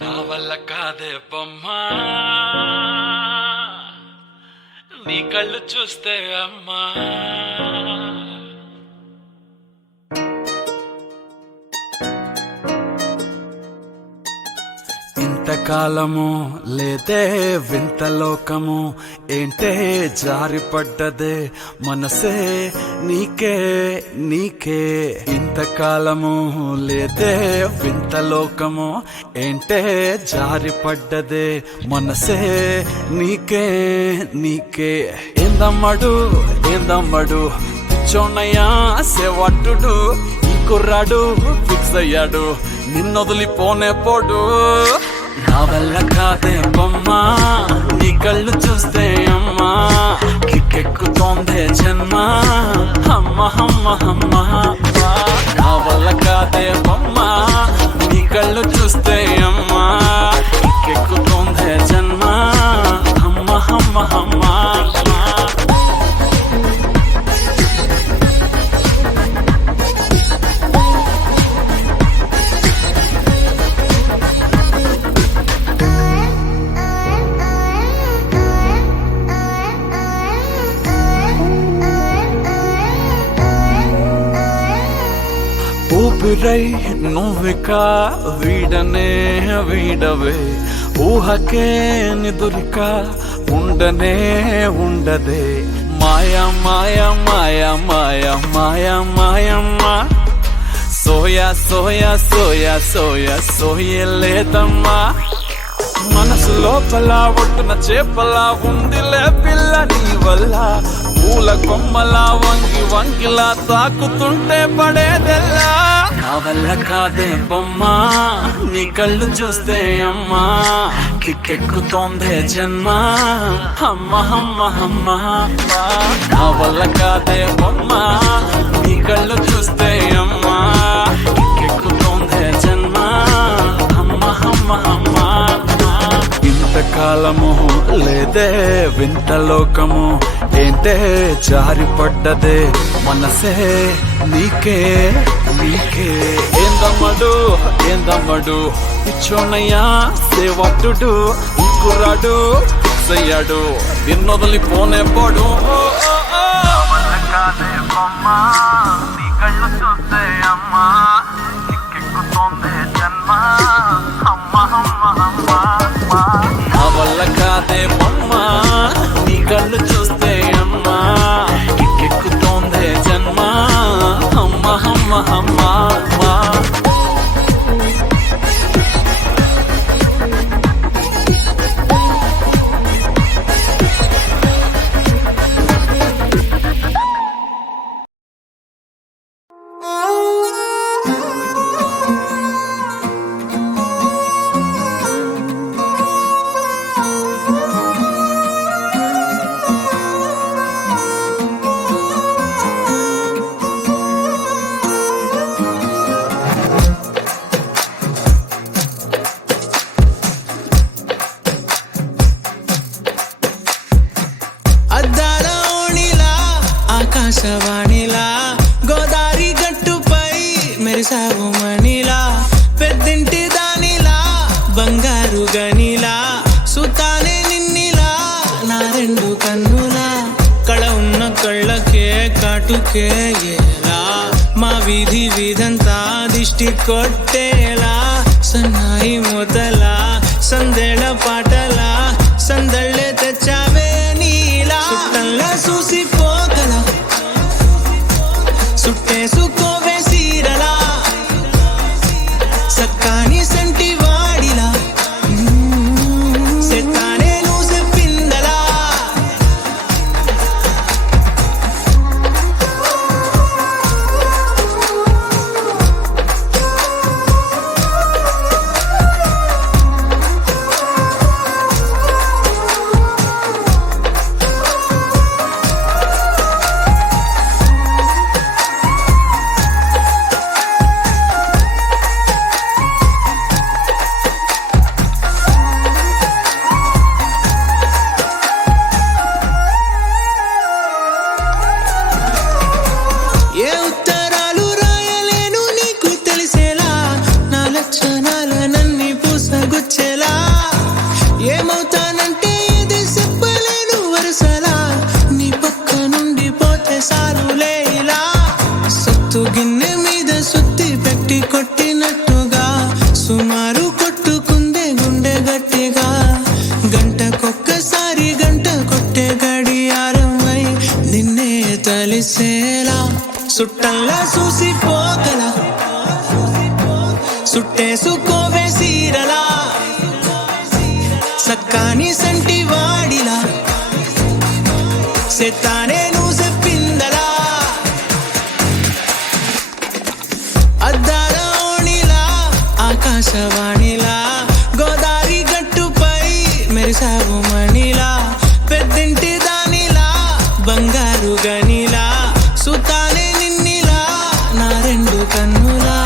నా వల్ల కాదే బొమ్మా నీ కళ్ళు చూస్తే అమ్మా ఇంతకాలము లేదే వింత లోకము ఏంటే జారిపడ్డదే మనసే నీకే నీకే ఇంతకాలము లేదే వింత లోకము ఏంటే జారిపడ్డదే మనసే నీకే నీకే ఏందమ్మడు పిచ్చోన్నయ్యా సేవట్టుడు ఈ కుర్రాడు ఫిక్స్ అయ్యాడు నిన్నొదిలిపోనే పోడు నా వల్ల కాదే బొమ్మా నీ కళ్ళు చూస్తే అమ్మా కిక్కెక్కుతోందే జన్మ అమ్మ అమ్మ అమ్మ నా వల్ల కాదే బొమ్మా నీ కళ్ళు చూస్తే అమ్మా కిక్కెక్కుతోందే జన్మ అమ్మ అమ్మ అమ్మ ఊపిరై నువ్విక వీడనే వీడవే ఊహకే నిదురిక ఉండనే ఉండదే మాయా మాయా మాయా మాయా మాయా మాయమ్మా సోయా సోయా సోయా సోయా సోయలేదమ్మా మనసు లోపల ఒట్టున చేపలా ఉందిలే పిల్ల నీ వల్ల పూల కొమ్మలా వంగి వంగిలా తాకుతుంటే పడేదెల్లా నా వల్ల కాదే బొమ్మా నీ కళ్ళు చూస్తే అమ్మా కిక్కెక్కుతోందే జన్మ అమ్మ అమ్మ అమ్మ నా వల్ల కాదే బొమ్మా నీ కళ్ళు చూస్తే అమ్మా కిక్కెక్కుతోందే జన్మ అమ్మ అమ్మ అమ్మ ఇంతకాలము లేదే వింత లోకము ఏంటే జారిపడ్డదే మనసే నీకే నీకే ఏందమ్మడు పిచ్చోనయ్యా సేవట్టుడు ఇంకురాడు సయ్యాడు నిన్నొదిలిపోనే పోడు నీ కళ్ళు చూస్తే అమ్మా కిక్కెక్కుతోందే జన్మ అమ్మ అమ్మ అమ్మ నా వల్ల కాదే బొమ్మా నీ కళ్ళు చూస్తే అమ్మా కిక్కెక్కుతోందే జన్మ అమ్మ అమ్మ అమ్మ ఆకాశవాణిలా గోదారి గట్టుపై మెరిసావు మణిలా పెద్దింటి దానిలా బంగారు గనిలా సుతానే నిన్నిలా నా రెండు కన్నులా కళ ఉన్న కళ్ళకే కాటుకే ఏలా మా వీధి వీధంతా దిష్టి కొట్టేలా సన్నాయి మూతలా సందేళ పాటలా సందళ్ళే తెచ్చావే నీలా చుట్టంలా చూసిపోగల సుట్టేసుకోవే సీరలా సక్కాని సంటి వాడిలా సెట్టానే నువ్వు చెప్పిందలా సుమారు కొట్టుకుందే గుండె గట్టిగా గంటకొక్కసారి గంట కొట్టే గడియారమై నిన్నే తలిసేలా సుట్టల్లా చూసిపోగల సుట్టేసుకోవే సీరలా సక్కాని సంటి వాడిలా సెత్తానే నువ్వు చెప్పిందలా అద్దాల ఓణిలా ఆకాశవాణిలా గోదారి గట్టుపై మెరిసావు మణిలా పెద్దింటి దానిలా బంగారు గనిలా సుతానే నిన్నిలా నా రెండు కన్నులా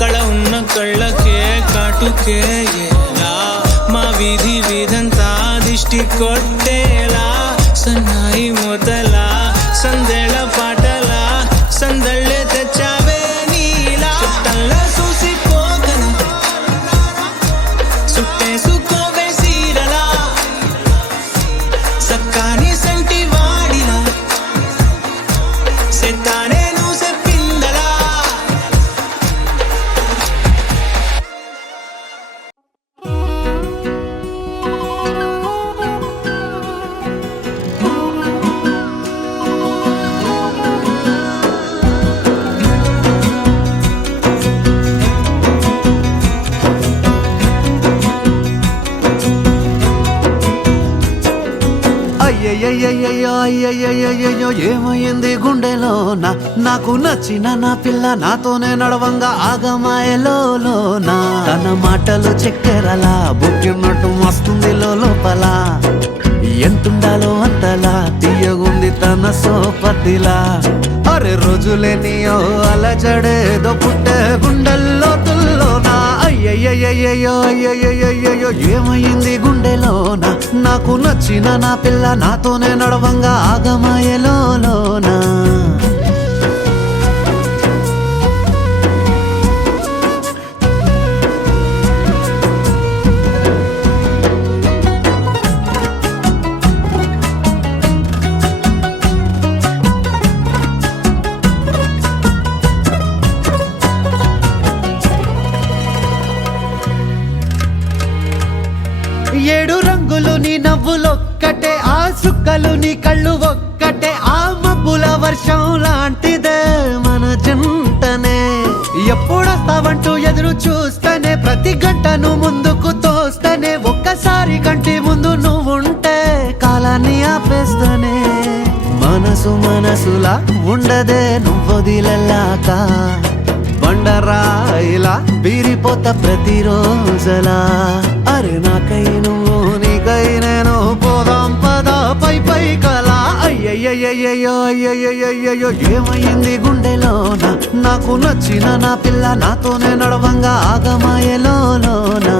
కళ ఉన్న కళ్ళకే కాటుకే ఎలా మా వీధి వీధంతా దిష్టి కొట్టేలా సన్నాయి మొదలా సందేళ పాటలా సందళ్ళే తెచ్చావే నీలా చుట్టల్లా చూసిపోగల సుట్టేసుకోవే సీరలా సక్కాని సంటి వాడిలా సెత్తానే నువ్వు చెప్పిందలా అయ్యయ్యయ్యయ్యో అయ్యయ్యయ్యయ్యో ఏమైంది గుండెలోన నాకు నచ్చిన నా పిల్ల నాతోనే నడవంగా ఆగమాయలోన తన మాటలు చక్కెరలా బుక్కినట్టు వస్తుంది లోపల ఎంతుండాలో అంతలా తీయగుంది తన సోపతిలా అరే రోజులేనియో అలజడేదో పుట్టే గుండెల్లో తుల్లోనా అయ్యయ్యయ్యయ్యో అయ్యయ్యయ్యయ్యో ఏమైంది గుండెలోన నాకు నచ్చిన నా పిల్ల నాతోనే నడవంగా ఆగమాయలోనా ఏడు రంగులు నీ నవ్వులొక్కటే ఆ సుక్కలు నీ కళ్ళు ఒక్కటే ఆ మబ్బుల వర్షం లాంటిదే మన జంటనే ఎప్పుడొస్తావంటూ ఎదురు చూస్తేనే ప్రతి గంటను ముందుకు తోస్తేనే ఒక్కసారి కంటి ముందు నువ్వుంటే కాలాన్ని ఆపేస్తానే మనసులా ఉండదే నువ్వొదిలెల్లాక బండరాయిలా బీరిపోత ప్రతిరోజలా అరే నాకై నువ్వు నీకై నేను పోదాం పద పై కలా అయ్యయ్యయ్యయ్యో అయ్యయ్యయ్యయ్యో ఏమైంది గుండెలోన నాకు నచ్చిన నా పిల్ల నాతోనే నడవంగా ఆగమాయలోనా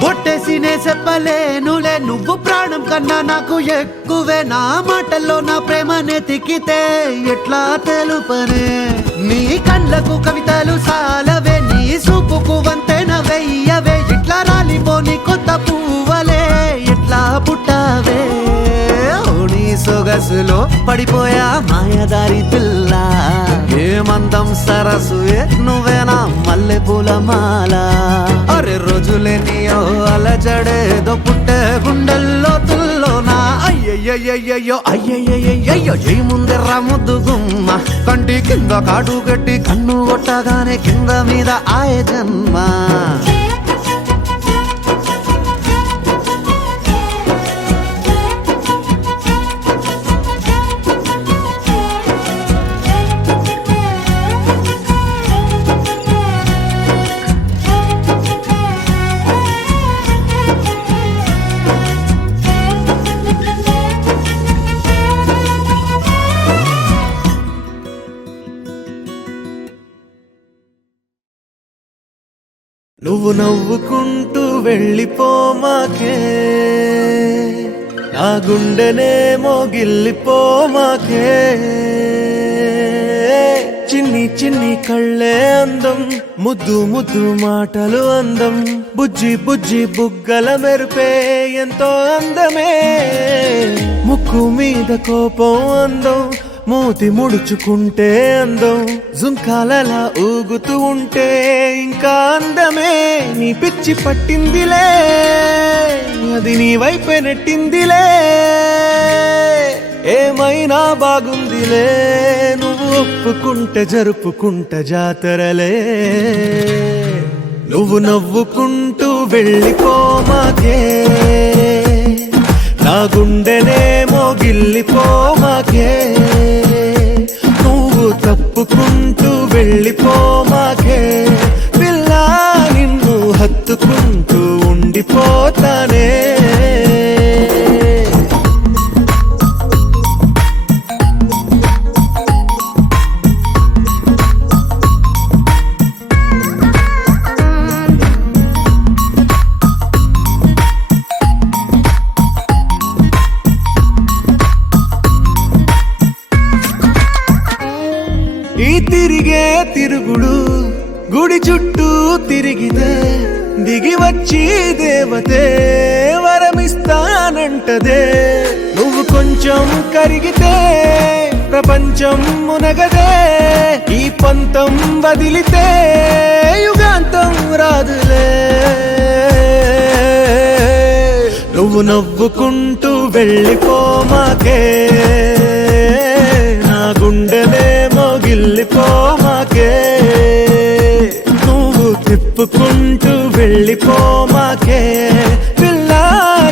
బొట్టేసినే చెప్పలేనులే నువ్వు ప్రాణం కన్నా నాకు ఎక్కువే నా మాటల్లో నా ప్రేమనే తిక్కితే ఎట్లా తెలుపనే నీ కళ్ళకు కవితలు సాలవే నీ సూపుకు వంతెన వెయ్యవే ఇట్లా రాలిపోని కొత్త పువ్వలే ఎట్లా పుట్టావే నీ సొగసులో పడిపోయా మాయదారి పిల్ల ఏమందం సరసువే నువ్వేనా మల్లె పూల మాల అరే రోజులేనియో అలజడేదో పుట్టే గుండెల్లో తుల్లోనా అయ్యయ్యయ్యయ్యో అయ్యయ్యయ్యయ్యో ఏముందిర్రా ముద్దు గుమ్మ కంటి కింద కాటు గట్టి కన్ను కొట్టగానే కింద మీద ఆయ జన్మ నువ్వు నవ్వుకుంటూ వెళ్ళిపోమాకే, నా గుండెనేమో గిల్లిపోమాకే. చిన్ని చిన్ని కళ్ళే అందం, ముద్దు ముద్దు మాటలు అందం, బుజ్జి బుజ్జి బుగ్గల మెరుపే ఎంతో అందమే. ముక్కు మీద కోపం అందం, మూతి ముడుచుకుంటే అందం, జుంకాలలా ఊగుతూ ఉంటే ఇంకా అందమే. నీ పిచ్చి పట్టిందిలే, అది నీ వైపే నెట్టిందిలే. ఏమైనా బాగుందిలే, నువ్వు ఒప్పుకుంటే జరుపుకుంటే జాతరలే. నువ్వు నవ్వుకుంటూ వెళ్ళిపోమాకే, నా గుండెనేమో గిల్లిపోమాకే. నువ్వు తప్పుకుంటూ వెళ్ళిపోమాకే, పిల్ల నిన్ను హత్తుకుంటూ ఉండిపోతానే. ఈ తిరిగే తిరుగుడు గుడి చుట్టూ తిరిగితే, దిగి వచ్చి దేవతే వరమిస్తానంటదే. నువ్వు కొంచెం కరిగితే ప్రపంచం మునగదే. ఈ పంతం వదిలితే యుగాంతం రాదులే. నువ్వు నవ్వుకుంటూ వెళ్ళిపోమాకే, నా గుండెనేమో గిల్లిపోమాకే. నువ్వు తిప్పుకుంటూ వెళ్ళిపోమాకే, పిల్ల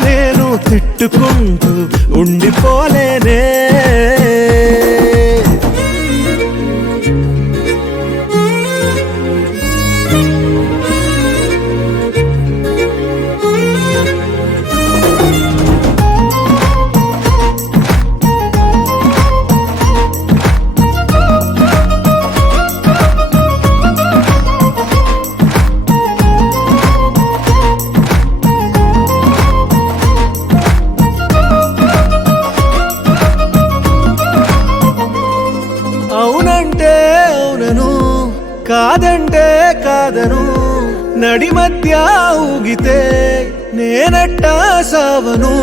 నేను తిట్టుకుంటూ ఉండిపోలేనే. అవునంటే అవునను, కాదంటే కాదను, నడి మధ్య ఊగితే నేనట్టా సావను.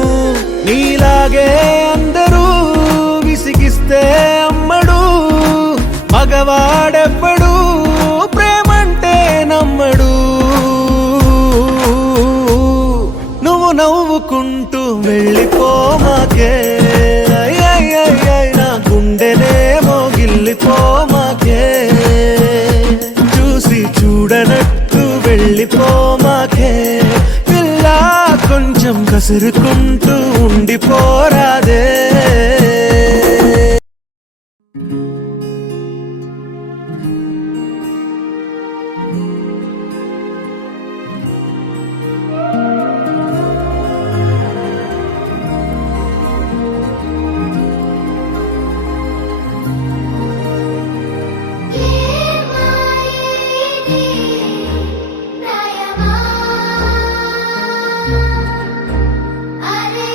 నీలాగే అందరూ విసిగిస్తే అమ్మడు, మగవాడెవ్వడు ప్రేమంటే నమ్మడు. నువ్వు నవ్వుకుంటూ వెళ్ళిపోమాకే, నా గుండెనేమో గిల్లిపోమాకే. చూసి చూడనట్టు వెళ్ళిపోమాకే, పిల్ల కొంచెం కసురుకుంటూ ఉండిపోరాదే. అరే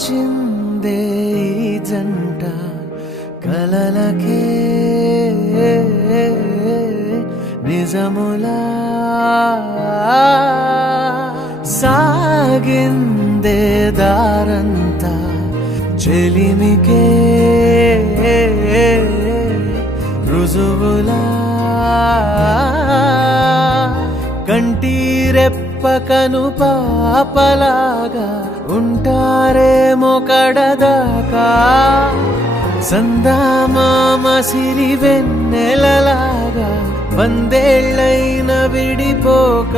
వచ్చిందే ఈ జంట కలలకే నిజములా సాగిందే దారంతా చెలిమికే రుజువులా కంటిరెప్పకను పాపలాగా ఉంటారేమో కడదాకా సందామామ సిరి వెన్నెలలాగా వందేళ్ళైన విడిపోక